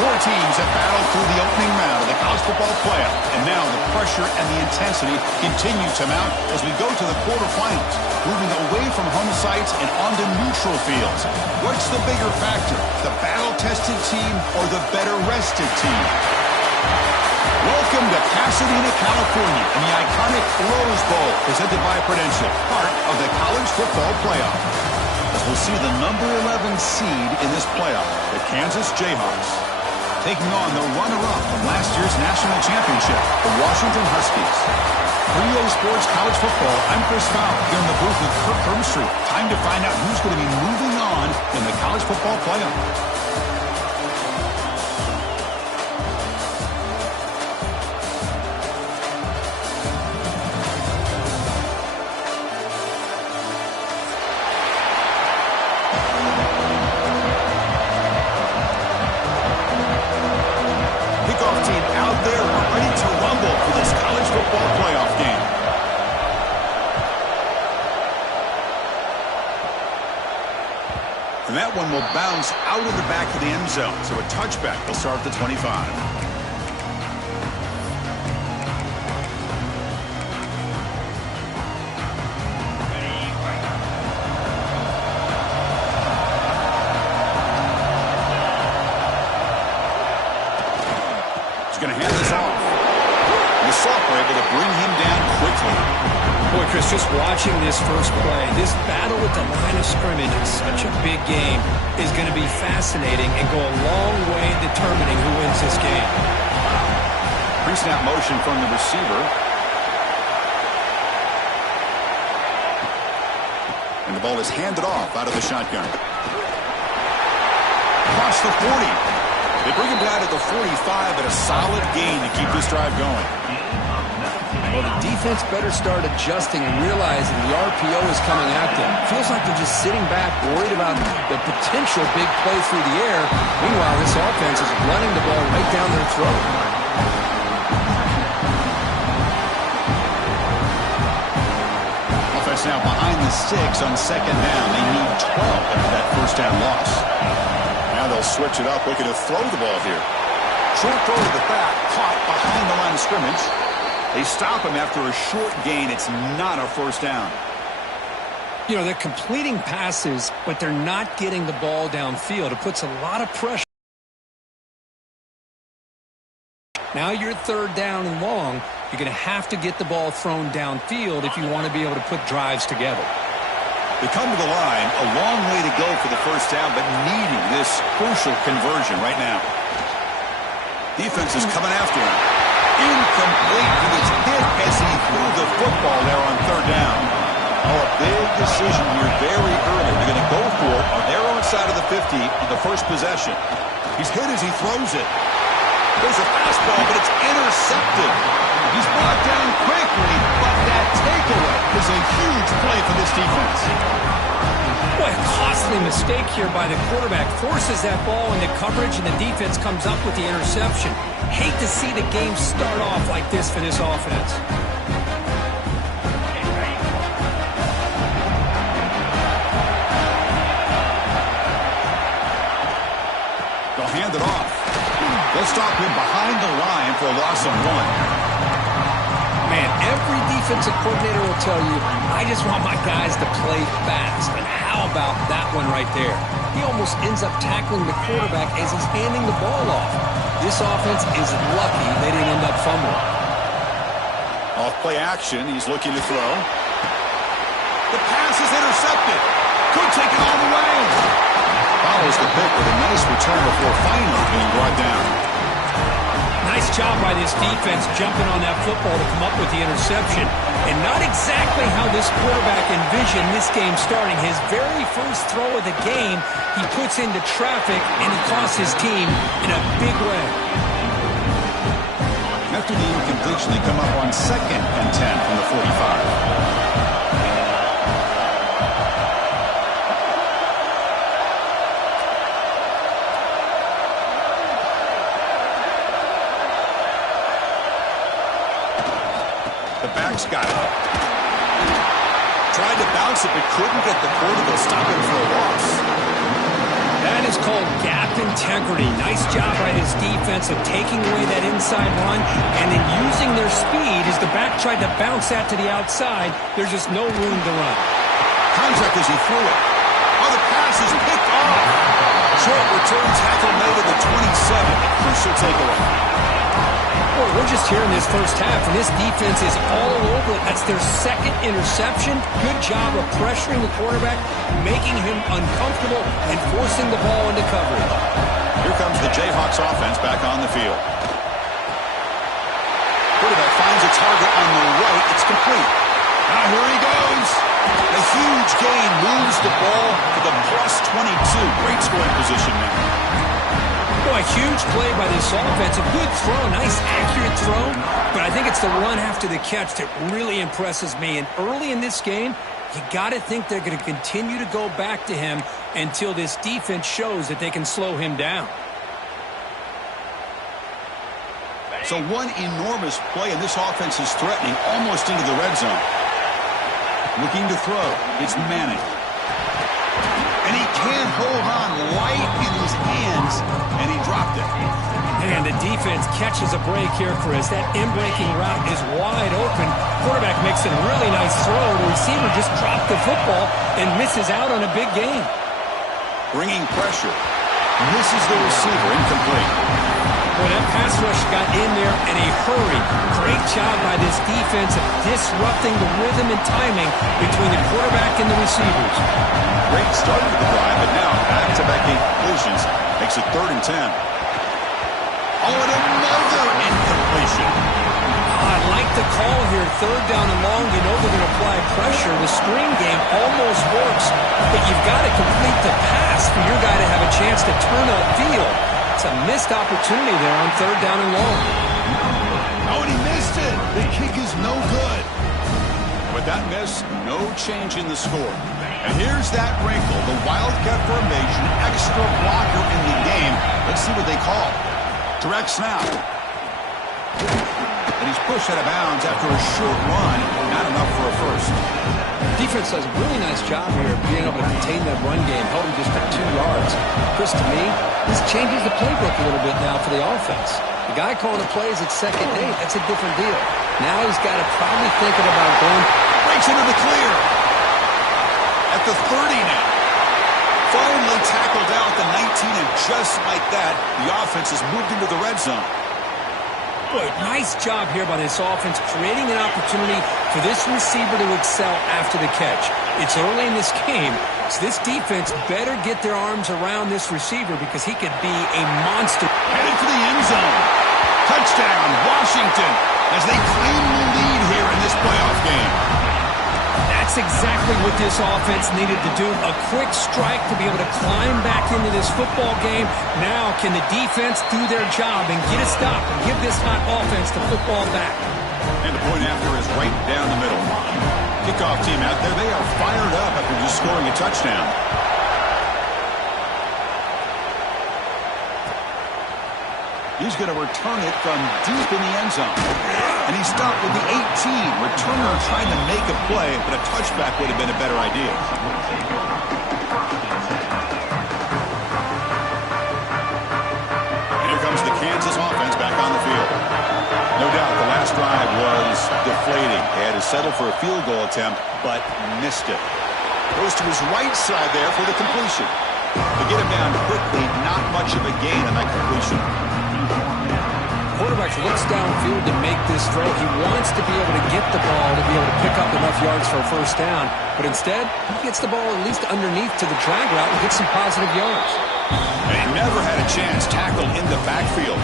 Four teams have battled through the opening round of the college football playoff, and now the pressure and the intensity continue to mount as we go to the quarterfinals, moving away from home sites and onto neutral fields. What's the bigger factor, the battle-tested team or the better-rested team? Welcome to Pasadena, California, and the iconic Rose Bowl, presented by Prudential, part of the college football playoff. As we'll see the number 11 seed in this playoff, the Kansas Jayhawks, taking on the runner-up from last year's national championship, the Washington Huskies. 3A Sports College Football, I'm Chris Fowler, here in the booth with Kirk Herbstreit. Time to find out who's going to be moving on in the college football playoff. And that one will bounce out of the back of the end zone. So a touchback will start at the 25. He's going to hand this off. And the sophomore able to bring him down quickly. Boy, Chris, just watching this first play, this battle with the line of scrimmage in such a big game is going to be fascinating and go a long way in determining who wins this game. Pre-snap motion from the receiver. And the ball is handed off out of the shotgun. Across the 40. They bring him down to the 45 at a solid gain to keep this drive going. Well, the defense better start adjusting and realizing the RPO is coming at them. Feels like they're just sitting back, worried about the potential big play through the air. Meanwhile, this offense is running the ball right down their throat. Defense now behind the 6 on second down. They need 12 after that first down loss. Now they'll switch it up, looking to throw the ball here. Short throw to the back, caught behind the line of scrimmage. They stop him after a short gain. It's not a first down. You know, they're completing passes, but they're not getting the ball downfield. It puts a lot of pressure. Now you're third down and long. You're going to have to get the ball thrown downfield if you want to be able to put drives together. They come to the line, a long way to go for the first down, but needing this crucial conversion right now. Defense is coming after him. Incomplete. He was hit as he threw the football there on third down. Oh, a big decision here very early. They're going to go for it on their own side of the 50 on the first possession. He's hit as he throws it. There's a fastball, but it's intercepted. He's brought down quickly, but that takeaway is a huge play for this defense. Boy, a costly mistake here by the quarterback. Forces that ball into coverage, and the defense comes up with the interception. Hate to see the game start off like this for this offense. They'll hand it off. They'll stop him behind the line for a loss of 1. Man, every defensive coordinator will tell you, I just want my guys to play fast. And how about that one right there? He almost ends up tackling the quarterback as he's handing the ball off. This offense is lucky they didn't end up fumbling. Off play action, he's looking to throw. The pass is intercepted. Could take it all the way. Follows the pick with a nice return before finally being brought down. Nice job by this defense jumping on that football to come up with the interception. And not exactly how this quarterback envisioned this game starting. His very first throw of the game, he puts into traffic, and he costs his team in a big way. After the incompletion, they come up on 2nd and 10 from the 45. Got it. Tried to bounce it, but couldn't get the quarter to stop him for a loss. That is called gap integrity. Nice job by this defense of taking away that inside run and then using their speed as the back tried to bounce that to the outside. There's just no room to run. Contact as he threw it. Oh, the pass is picked off. Short return tackle made at the 27. A crucial takeaway. Boy, we're just here in this first half, and this defense is all over it. That's their second interception. Good job of pressuring the quarterback, making him uncomfortable, and forcing the ball into coverage. Here comes the Jayhawks offense back on the field. Quarterback finds a target on the right. It's complete. Now here he goes. A huge gain moves the ball to the +22. Great scoring position now. Boy, huge play by this offense. A good throw, nice accurate throw. But I think it's the run after the catch that really impresses me. And early in this game, you got to think they're going to continue to go back to him until this defense shows that they can slow him down. So one enormous play, and this offense is threatening almost into the red zone. Looking to throw. It's Manning. And he can't hold on right in his hands, and he dropped it. Man, the defense catches a break here, Chris. That in-breaking route is wide open. Quarterback makes a really nice throw. The receiver just dropped the football and misses out on a big gain. Bringing pressure. Misses the receiver. Incomplete. Boy, that pass rush got in there in a hurry. Great job by this defense of disrupting the rhythm and timing between the quarterback and the receivers. Great start to the drive, but now back-to-back incompletions makes it 3rd and 10. Oh, and another incompletion. I like the call here. 3rd down and long. You know they're going to apply pressure. The screen game almost works, but you've got to complete the pass for your guy to have a chance to turn upfield. It's a missed opportunity there on 3rd down and long. Oh, and he missed it. The kick is no good. With that miss, no change in the score. And here's that wrinkle, the Wildcat formation, extra blocker in the game. Let's see what they call. Direct snap. And he's pushed out of bounds after a short run. Not enough for a first. Defense does a really nice job here of being able to contain that run game, held him just to 2 yards. Chris, to me, this changes the playbook a little bit now for the offense. The guy calling the plays at 2nd and 8, that's a different deal. Now he's got to probably thinking about going. Breaks into the clear. At the 30 now. Finally tackled out the 19, and just like that, the offense has moved into the red zone. Boy, nice job here by this offense, creating an opportunity for this receiver to excel after the catch. It's early in this game, so this defense better get their arms around this receiver because he could be a monster. Headed for the end zone. Touchdown, Washington, as they claim the lead here in this playoff game. That's exactly what this offense needed to do. A quick strike to be able to climb back into this football game. Now can the defense do their job and get a stop and give this hot offense the football back? And the point after is right down the middle. Kickoff team out there, they are fired up after just scoring a touchdown. He's going to return it from deep in the end zone. And he stopped with the 18. Returner trying to make a play, but a touchback would have been a better idea. And here comes the Kansas offense back on the field. No doubt the last drive was deflating. They had to settle for a field goal attempt, but missed it. Goes to his right side there for the completion. To get him down quickly, not much of a gain on that completion. Quarterback looks downfield to make this throw. He wants to be able to get the ball to be able to pick up enough yards for a first down. But instead, he gets the ball at least underneath to the drag route and gets some positive yards. And he never had a chance tackled in the backfield.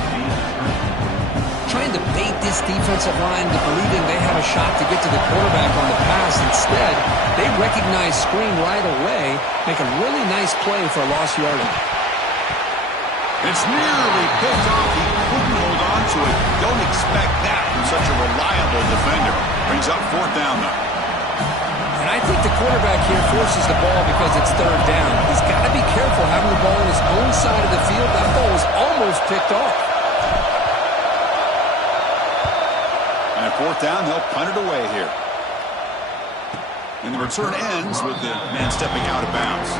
Trying to bait this defensive line to believing they have a shot to get to the quarterback on the pass. Instead, they recognize screen right away, make a really nice play for a lost yardage. It's nearly picked off. He couldn't hold on to it. Don't expect that from such a reliable defender. Brings up 4th down, though. And I think the quarterback here forces the ball because it's 3rd down. He's got to be careful having the ball on his own side of the field. That ball was almost picked off. And at 4th down, they'll punt it away here. And the return ends with the man stepping out of bounds.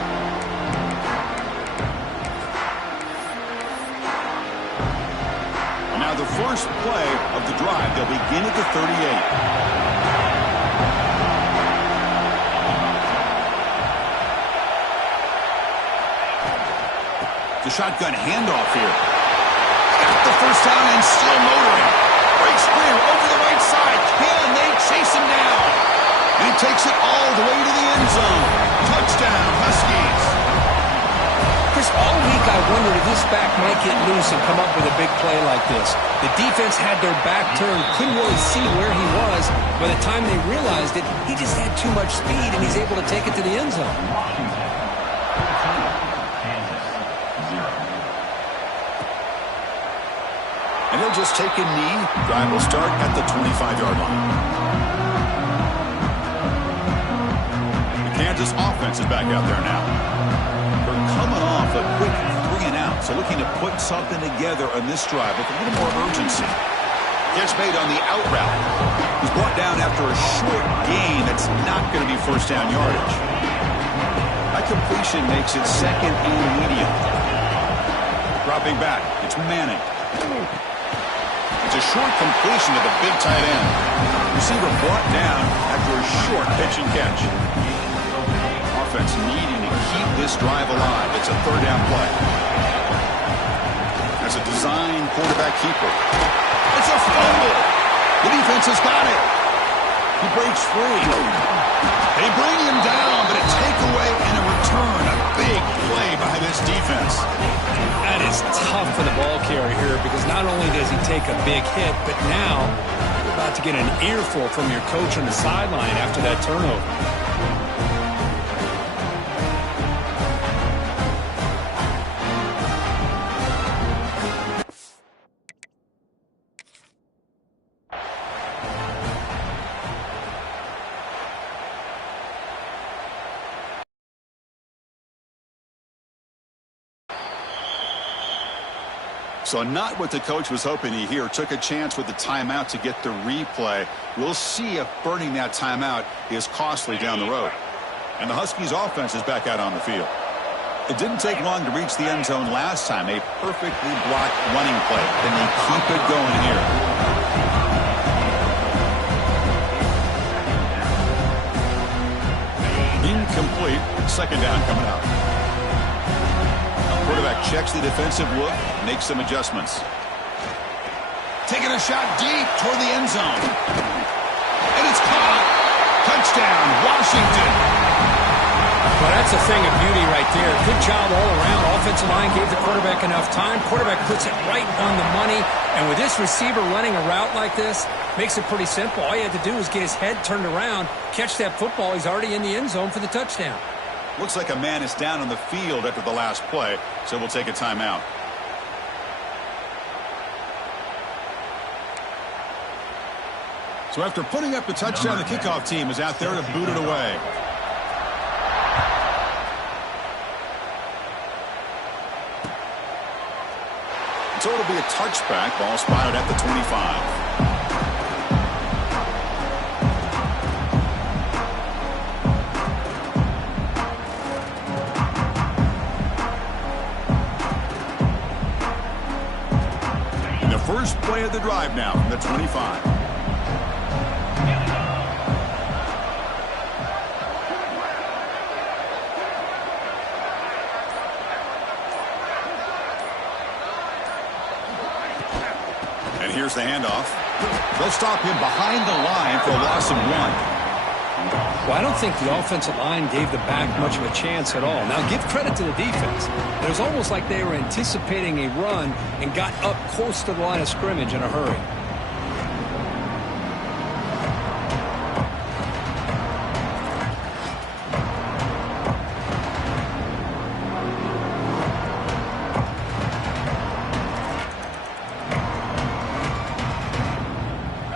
Now the first play of the drive, they'll begin at the 38. The shotgun handoff here. Got the first down and still motoring. Breaks clear over the right side. Can they chase him down? And he takes it all the way to the end zone. Touchdown, Huskies. Chris, all week I wondered if this back might get loose and come up with a big play like this. The defense had their back turned, couldn't really see where he was. By the time they realized it, he just had too much speed, and he's able to take it to the end zone. And he'll just take a knee. Drive will start at the 25-yard line. The Kansas offense is back out there now. Coming off a quick 3-and-out, so looking to put something together on this drive with a little more urgency. Catch made on the out route. He's brought down after a short gain that's not going to be first down yardage. That completion makes it 2nd and medium. Dropping back, it's Manning. It's a short completion to the big tight end. Receiver brought down after a short pitch and catch. Offense needing to keep this drive alive. It's a 3rd down play. That's a design quarterback keeper. It's a fumble. The defense has got it. He breaks free. They bring him down, but a takeaway and a return. A big play by this defense. That is tough for the ball carrier here because not only does he take a big hit, but now you're about to get an earful from your coach on the sideline after that turnover. So not what the coach was hoping to hear. Took a chance with the timeout to get the replay. We'll see if burning that timeout is costly down the road. And the Huskies offense is back out on the field. It didn't take long to reach the end zone last time. A perfectly blocked running play. Then they keep it going here. Incomplete. Second down coming out. Quarterback checks the defensive look, makes some adjustments. Taking a shot deep toward the end zone. And it's caught. Touchdown, Washington. Well, that's a thing of beauty right there. Good job all around. Offensive line gave the quarterback enough time. Quarterback puts it right on the money. And with this receiver running a route like this, makes it pretty simple. All you had to do was get his head turned around, catch that football. He's already in the end zone for the touchdown. Looks like a man is down on the field after the last play, so we'll take a timeout. So after putting up the touchdown, the kickoff team is out there to boot it away. So it'll be a touchback. Ball spotted at the 25. First play of the drive now from the 25. And here's the handoff. They'll stop him behind the line for a loss of 1. Well, I don't think the offensive line gave the back much of a chance at all. Now, give credit to the defense. It was almost like they were anticipating a run and got up close to the line of scrimmage in a hurry.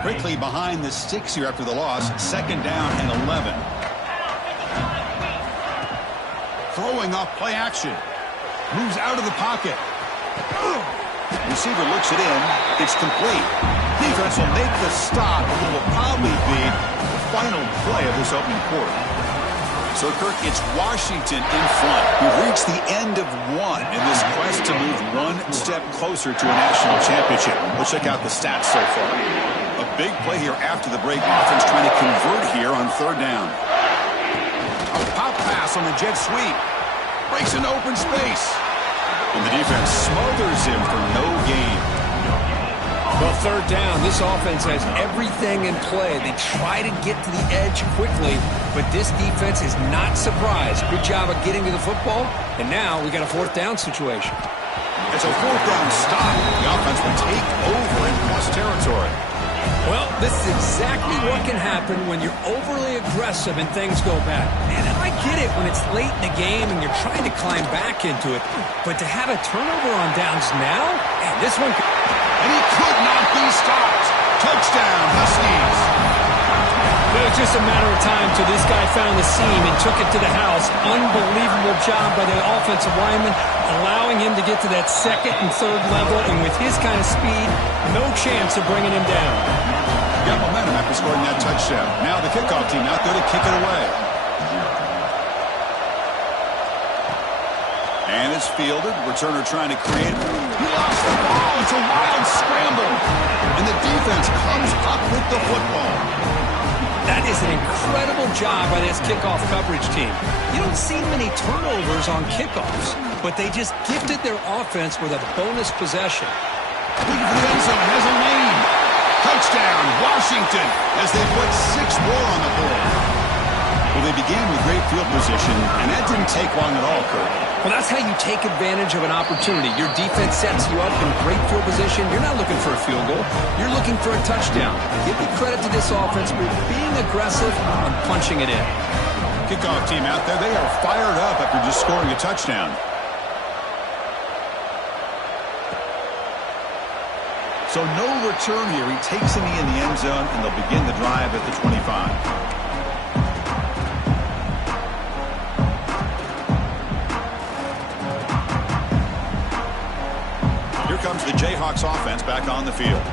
Quickly behind the sticks here after the loss. Second down and 11. Throwing off play action. Moves out of the pocket. Receiver looks it in. It's complete. Defense will make the stop. It will probably be the final play of this opening quarter. So, Kirk, it's Washington in front. We've reached the end of one in this quest to move one step closer to a national championship. Let's check out the stats so far. A big play here after the break. Offense trying to convert here on third down. A pop pass on the jet sweep. Breaks into open space. And the defense smothers him for no gain. Well, third down, this offense has everything in play. They try to get to the edge quickly, but this defense is not surprised. Good job of getting to the football, and now we got a fourth down situation. It's a fourth down stop. The offense will take over in plus territory. Well, this is exactly what can happen when you're overly aggressive and things go bad. And I get it when it's late in the game and you're trying to climb back into it. But to have a turnover on downs now, man, this one could... And he could not be stopped. Touchdown, Huskies. It was just a matter of time till this guy found the seam and took it to the house. Unbelievable job by the offensive lineman, allowing him to get to that second and third level. And with his kind of speed, no chance of bringing him down. Got momentum after scoring that touchdown. Now the kickoff team out there to kick it away. And it's fielded. Returner trying to create. He lost the ball. It's a wild scramble. And the defense comes up with the football. That is an incredible job by this kickoff coverage team. You don't see many turnovers on kickoffs, but they just gifted their offense with a bonus possession. Looking for the end zone, has a lane. Touchdown, Washington, as they put 6 more on the board. Well, they began with great field position, and that didn't take long at all, Kurt. Well, that's how you take advantage of an opportunity. Your defense sets you up in great field position. You're not looking for a field goal. You're looking for a touchdown. Give me credit to this offense for being aggressive and punching it in. Kickoff team out there. They are fired up after just scoring a touchdown. So no return here. He takes it in the end zone, and they'll begin the drive at the 25. comes the Jayhawks offense back on the field.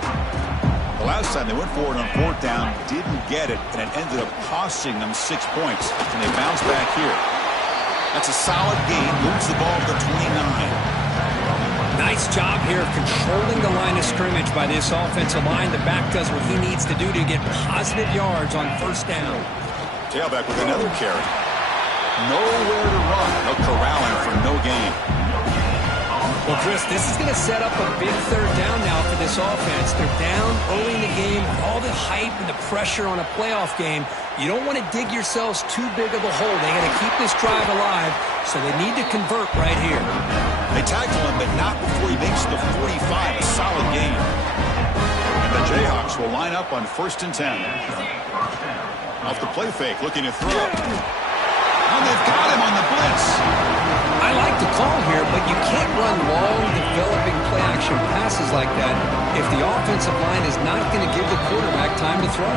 The last time they went forward on fourth down, didn't get it, and it ended up costing them 6 points. And they bounce back here. That's a solid gain. Moves the ball to the 29. Nice job here of controlling the line of scrimmage by this offensive line. The back does what he needs to do to get positive yards on first down. Tailback with another carry. Nowhere to run. No corralling for no gain. Well, Chris, this is going to set up a big third down now for this offense. They're down early in the game. All the hype and the pressure on a playoff game. You don't want to dig yourselves too big of a hole. They got to keep this drive alive, so they need to convert right here. They tackle him, but not before he makes the 45. A solid gain. And the Jayhawks will line up on 1st and 10. Off the play fake, looking to throw. And they've got him on the blitz. I like the call here, but you can't run long, developing play-action passes like that if the offensive line is not going to give the quarterback time to throw.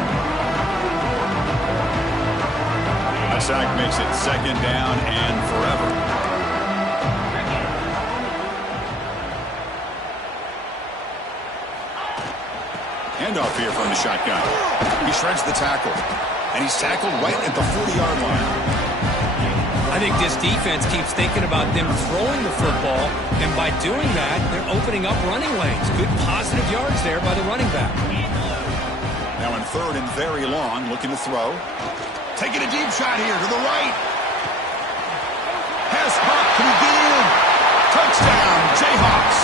A sack makes it 2nd down and forever. Handoff here from the shotgun. He shreds the tackle. And he's tackled right at the 40-yard line. I think this defense keeps thinking about them throwing the football, and by doing that, they're opening up running lanes. Good positive yards there by the running back. Now in 3rd and very long, looking to throw. Taking a deep shot here to the right. Pass pop, can he get in? Touchdown, Jayhawks,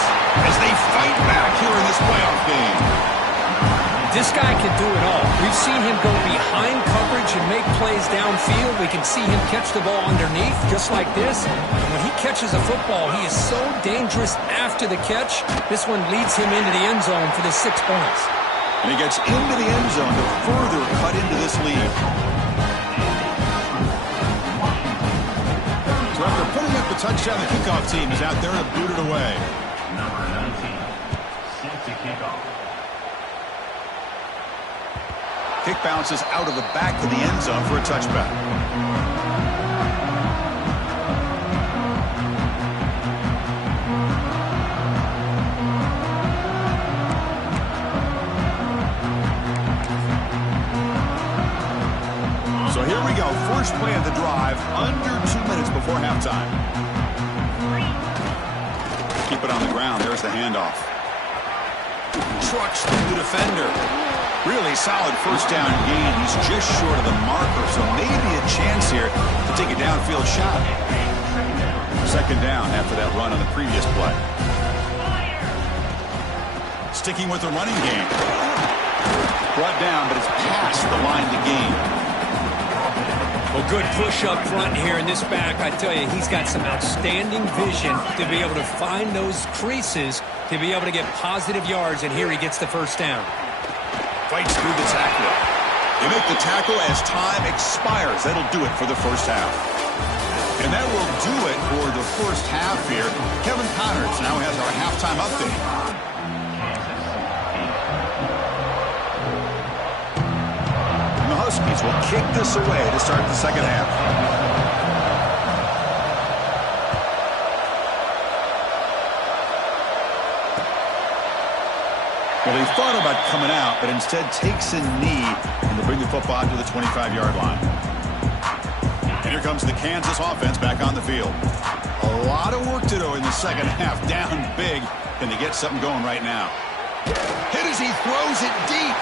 as they fight back here in this playoff game. This guy can do it all. We've seen him go behind coverage and make plays downfield. We can see him catch the ball underneath, just like this. And when he catches a football, he is so dangerous after the catch. This one leads him into the end zone for the 6 points. And he gets into the end zone to further cut into this lead. So after putting up the touchdown, the kickoff team is out there to boot it away. Number 19, set to kick off. Kick bounces out of the back of the end zone for a touchback. So here we go. First play of the drive, under 2 minutes before halftime. Keep it on the ground. There's the handoff. Trucks through the defender. Really solid first down gain. He's just short of the marker, so maybe a chance here to take a downfield shot. 2nd down after that run on the previous play. Sticking with the running game. Brought down, but it's past the line to gain. Well, good push up front here in this back. I tell you, he's got some outstanding vision to be able to find those creases, to be able to get positive yards, and here he gets the first down. Fights through the tackle. They make the tackle as time expires. That'll do it for the first half. And that will do it for the first half here. Kevin Connors now has our halftime update. And the Huskies will kick this away to start the second half. Well, they thought about coming out, but instead takes a knee and they bring the football to the 25-yard line. And here comes the Kansas offense back on the field. A lot of work to do in the second half. Down big. Can they get something going right now? Hit as he throws it deep.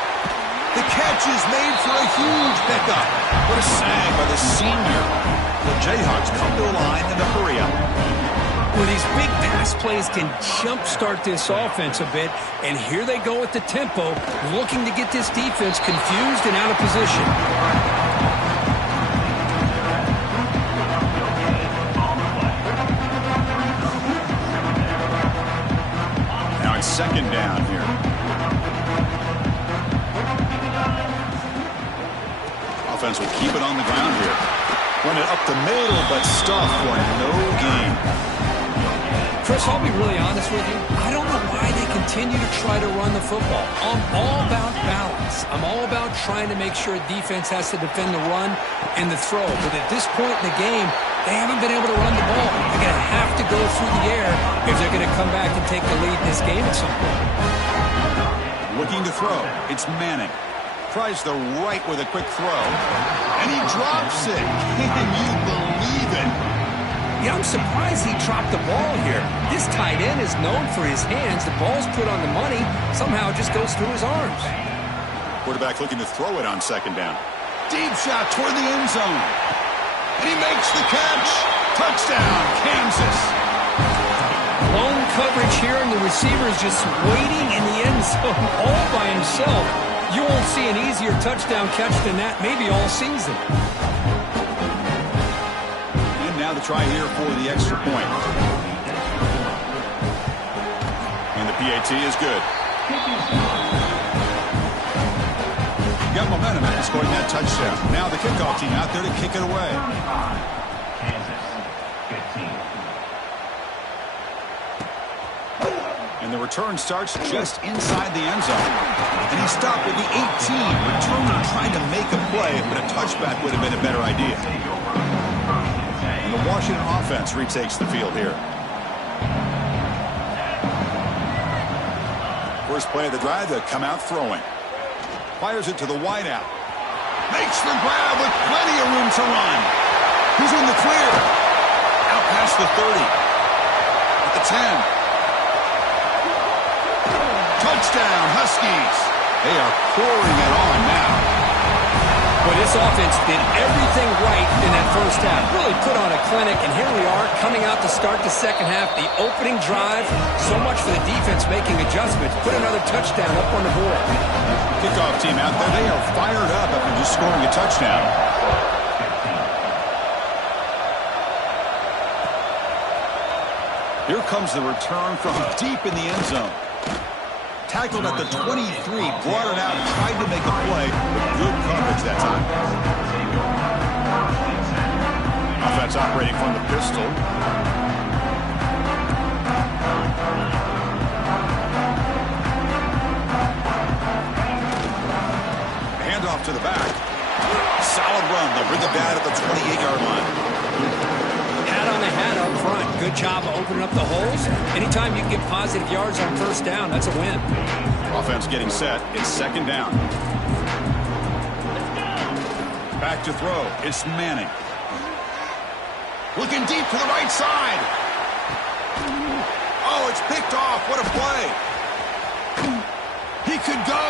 The catch is made for a huge pickup. What a snag by the senior. The Jayhawks come to a line in the hurry up. Well, these big pass plays can jumpstart this offense a bit, and here they go at the tempo, looking to get this defense confused and out of position. Now it's 2nd down here. Offense will keep it on the ground here. Run it up the middle, but stuff for no gain. Chris, I'll be really honest with you. I don't know why they continue to try to run the football. I'm all about balance. I'm all about trying to make sure defense has to defend the run and the throw. But at this point in the game, they haven't been able to run the ball. They're going to have to go through the air if they're going to come back and take the lead in this game at some point. Looking to throw. It's Manning. Tries the right with a quick throw. And he drops it. Can you believe it? Yeah, I'm surprised he dropped the ball here. This tight end is known for his hands. The ball's put on the money. Somehow it just goes through his arms. Quarterback looking to throw it on second down. Deep shot toward the end zone. And he makes the catch. Touchdown, Kansas. Lone coverage here, and the receiver is just waiting in the end zone all by himself. You won't see an easier touchdown catch than that maybe all season. Now to try here for the extra point. And the PAT is good. Got momentum after scoring that touchdown. Now the kickoff team out there to kick it away. Kansas, 15. And the return starts just inside the end zone. And he stopped at the 18. Returner trying to make a play, but a touchback would have been a better idea. The Washington offense retakes the field here. First play of the drive, they come out throwing. Fires it to the wideout. Makes the grab with plenty of room to run. He's in the clear. Out past the 30. At the 10. Touchdown, Huskies. They are pouring it on now. Well, this offense did everything right in that first half. Really put on a clinic, and here we are coming out to start the second half. The opening drive, so much for the defense making adjustments. Put another touchdown up on the board. Kickoff team out there, they are fired up after just scoring a touchdown. Here comes the return from deep in the end zone. Tackled at the 23, brought it out, tried to make a play, but good coverage that time. Offense operating from the pistol. Handoff to the back. Solid run. They'll bring it down at the 28-yard line. Hat on the hat up front. Good job of opening up the holes. Anytime you can get positive yards on first down, that's a win. Offense getting set. It's second down. Back to throw. It's Manning. Looking deep to the right side. Oh, it's picked off. What a play. He could go.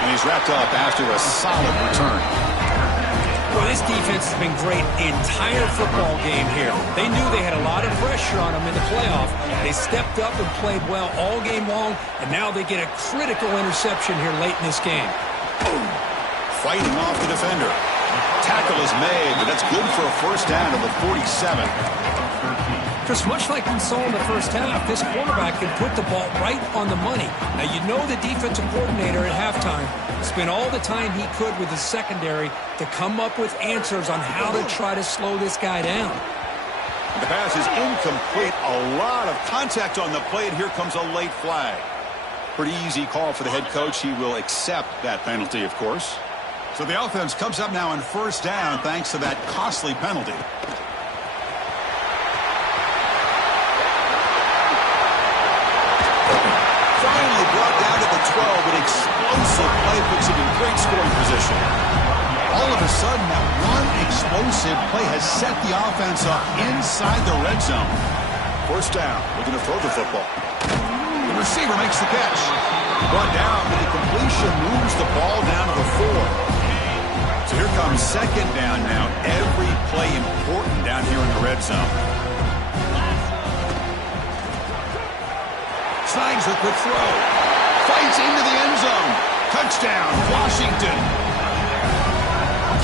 And he's wrapped up after a solid return. Well, this defense has been great the entire football game here. They knew they had a lot of pressure on them in the playoff. They stepped up and played well all game long, and now they get a critical interception here late in this game. Fighting off the defender. Tackle is made, but that's good for a first down to the 47. Just much like we saw in the first half, this quarterback can put the ball right on the money. Now, you know the defensive coordinator at halftime spent all the time he could with his secondary to come up with answers on how to try to slow this guy down. The pass is incomplete. A lot of contact on the play, and here comes a late flag. Pretty easy call for the head coach. He will accept that penalty, of course. So the offense comes up now on first down thanks to that costly penalty. Finally brought down to the 12. An explosive play puts him in great scoring position. All of a sudden, that one explosive play has set the offense up inside the red zone. First down, looking to throw the football. The receiver makes the catch. Brought down, but the completion moves the ball down to the 4. So here comes second down now. Every play important down here in the red zone. Slides a quick throw. Fights into the end zone. Touchdown, Washington.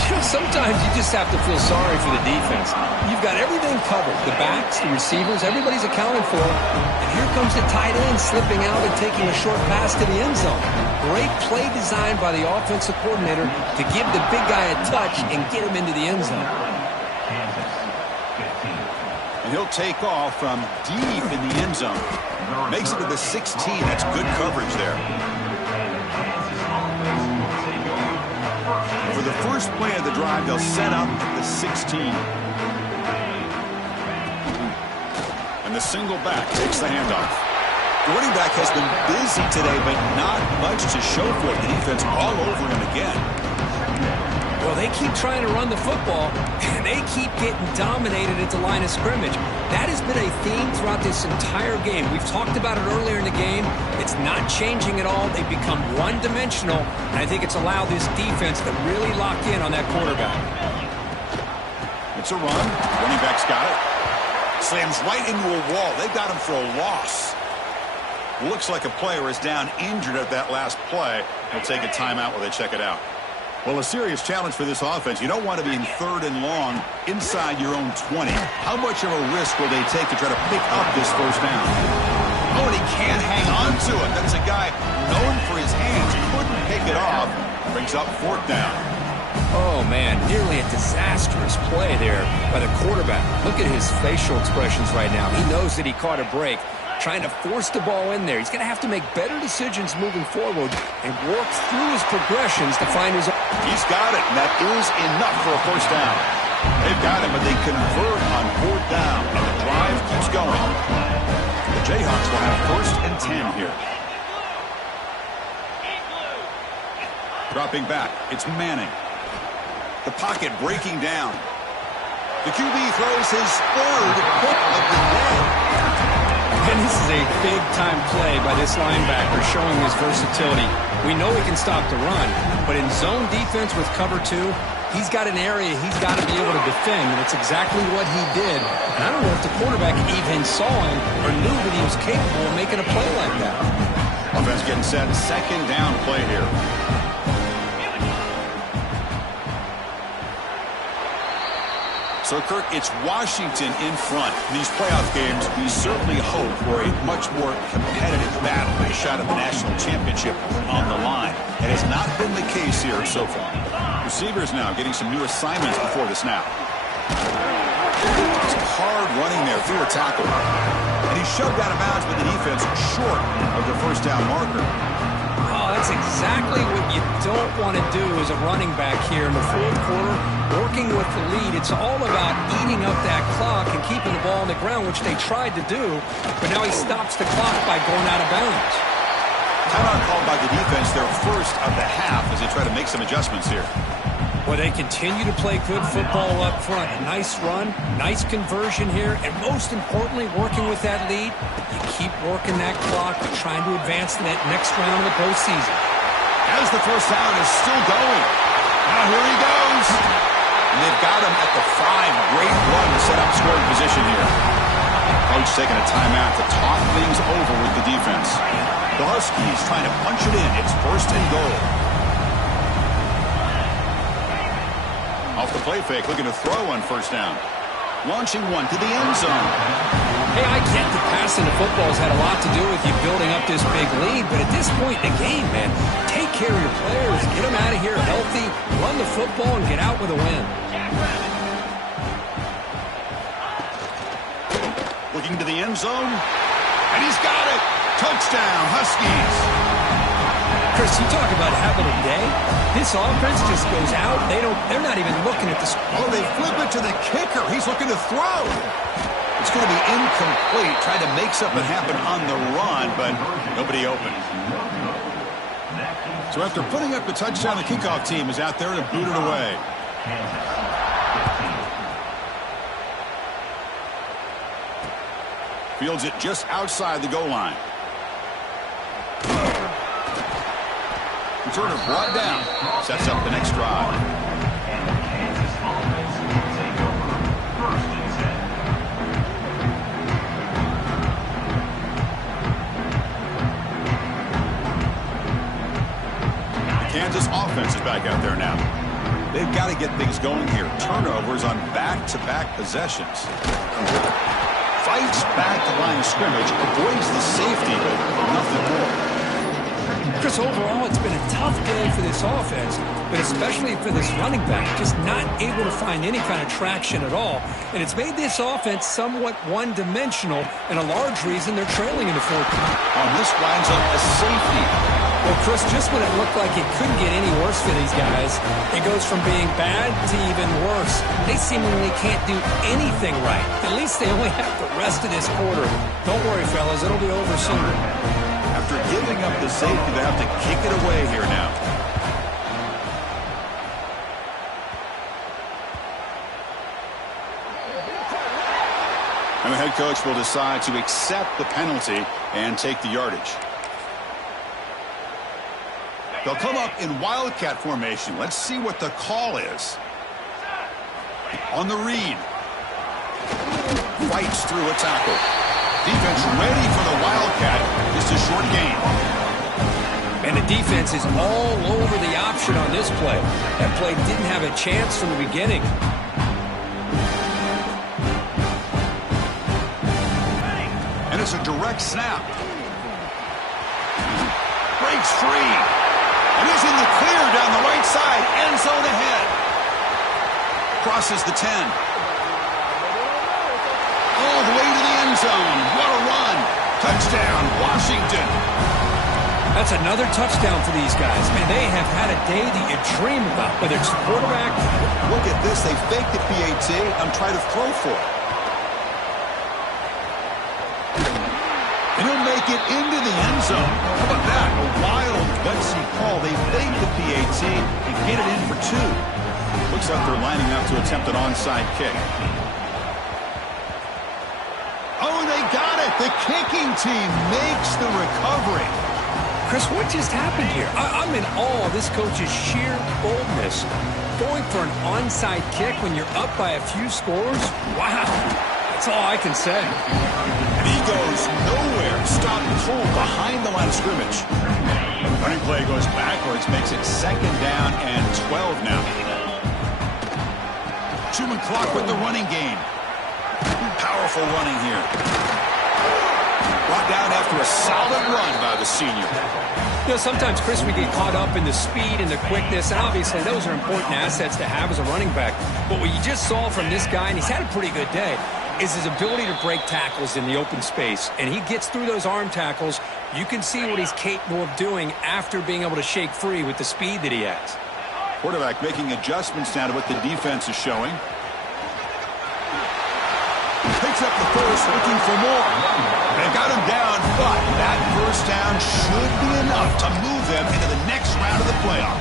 You know, sometimes you just have to feel sorry for the defense. You've got everything covered. The backs, the receivers, everybody's accounted for. And here comes the tight end slipping out and taking a short pass to the end zone. Great play design by the offensive coordinator to give the big guy a touch and get him into the end zone. Kansas, 15. And he'll take off from deep in the end zone. Makes it to the 16. That's good coverage there. For the first play of the drive, they'll set up at the 16. And the single back takes the handoff. The running back has been busy today, but not much to show for it. The defense all over him again. Well, they keep trying to run the football, and they keep getting dominated at the line of scrimmage. That has been a theme throughout this entire game. We've talked about it earlier in the game. It's not changing at all. They've become one-dimensional, and I think it's allowed this defense to really lock in on that quarterback. It's a run. Running back's got it. Slams right into a wall. They've got him for a loss. Looks like a player is down injured at that last play. They'll take a timeout while they check it out. Well, a serious challenge for this offense. You don't want to be in 3rd and long inside your own 20. How much of a risk will they take to try to pick up this first down? Oh, and he can't hang on to it. That's a guy known for his hands. Couldn't pick it off. Brings up 4th down. Oh, man, nearly a disastrous play there by the quarterback. Look at his facial expressions right now. He knows that he caught a break, trying to force the ball in there. He's going to have to make better decisions moving forward and work through his progressions to find his... He's got it, and that is enough for a first down. They've got it, but they convert on 4th down, and the drive keeps going. The Jayhawks will have 1st and 10 here. Dropping back, it's Manning. The pocket breaking down. The QB throws his 3rd hit of the day. And this is a big-time play by this linebacker showing his versatility. We know he can stop the run, but in zone defense with cover 2, he's got an area he's got to be able to defend, and it's exactly what he did. And I don't know if the quarterback even saw him or knew that he was capable of making a play like that. Offense getting set. 2nd down play here. So, Kirk, it's Washington in front. In these playoff games, we certainly hope for a much more competitive battle, a shot at the national championship on the line. It has not been the case here so far. Receivers now getting some new assignments before the snap. It's hard running there through a tackle. And he's shoved out of bounds with the defense short of the first down marker. Oh, that's exactly what you don't want to do as a running back here in the 4th quarter. Working with the lead, it's all about eating up that clock and keeping the ball on the ground, which they tried to do, but now he stops the clock by going out of bounds. Timeout called by the defense, their first of the half, as they try to make some adjustments here. Well, they continue to play good football up front. A nice run, nice conversion here, and most importantly, working with that lead, you keep working that clock, trying to advance to that next round of the postseason. As the first down is still going. Now here he goes. And they've got him at the 5. Great run to set up scoring position here. Coach taking a timeout to talk things over with the defense. The Huskies trying to punch it in. It's 1st and goal. Off the play fake, looking to throw on 1st down. Launching one to the end zone. Hey, I get that passing the football has had a lot to do with you building up this big lead, but at this point in the game, man, take care of your players, get them out of here healthy, run the football, and get out with a win. Looking to the end zone, and he's got it. Touchdown, Huskies. Chris, you talk about having a day. This offense just goes out. They're not even looking at the score. Oh, they flip it to the kicker. He's looking to throw. It's going to be incomplete. Tried to make something happen on the run, but nobody open. So after putting up the touchdown, the kickoff team is out there to boot it away. Fields it just outside the goal line. Returner brought down. Sets up the next drive. The Kansas offense is back out there now. They've got to get things going here. Turnovers on back-to-back possessions. Fights back the line of scrimmage, avoids the safety, but nothing more. Chris, overall, it's been a tough day for this offense, but especially for this running back, just not able to find any kind of traction at all. And it's made this offense somewhat one-dimensional, and a large reason they're trailing in the fourth quarter. This winds up a safety. Well, Chris, just when it looked like it couldn't get any worse for these guys, it goes from being bad to even worse. They seemingly can't do anything right. At least they only have the rest of this quarter. Don't worry, fellas. It'll be over soon. After giving up the safety, they have to kick it away here now. And the head coach will decide to accept the penalty and take the yardage. They'll come up in wildcat formation. Let's see what the call is. On the read. Fights through a tackle. Defense ready for the wildcat. Just a short gain. And the defense is all over the option on this play. That play didn't have a chance from the beginning. And it's a direct snap. Breaks free. And he's in the clear down the right side. End zone ahead. Crosses the 10. All the way to the end zone. What a run. Touchdown, Washington. That's another touchdown for these guys. Man, they have had a day that you dream about. Whether it's the quarterback. Look at this. They faked the PAT and tried to throw for it. And he'll make it into the end zone. How about that? A wild, gutsy call. They fake the PAT and get it in for 2. Looks like they're lining up to attempt an onside kick. Oh, they got it. The kicking team makes the recovery. Chris, what just happened here? I'm in awe of this coach's sheer boldness. Going for an onside kick when you're up by a few scores? Wow. That's all I can say. And he goes nowhere. Stop and pull behind the line of scrimmage. Running play goes backwards, makes it 2nd down and 12 now. Chewing clock with the running game. Powerful running here. Brought down after a solid run by the senior. You know, sometimes, Chris, we get caught up in the speed and the quickness, and obviously those are important assets to have as a running back. But what you just saw from this guy, and he's had a pretty good day, is his ability to break tackles in the open space. And he gets through those arm tackles. You can see what he's capable of doing after being able to shake free with the speed that he has. Quarterback making adjustments now to what the defense is showing. Picks up the first, looking for more. They got him down, but that first down should be enough to move them into the next round of the playoff.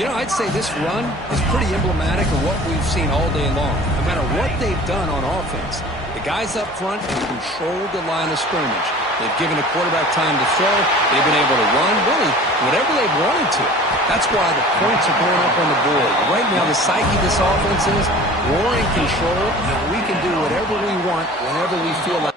You know, I'd say this run is pretty emblematic of what we've seen all day long. No matter what they've done on offense, the guys up front have controlled the line of scrimmage. They've given the quarterback time to throw. They've been able to run, really, whatever they've wanted to. That's why the points are going up on the board. Right now, the psyche of this offense is we're in control, and we can do whatever we want whenever we feel like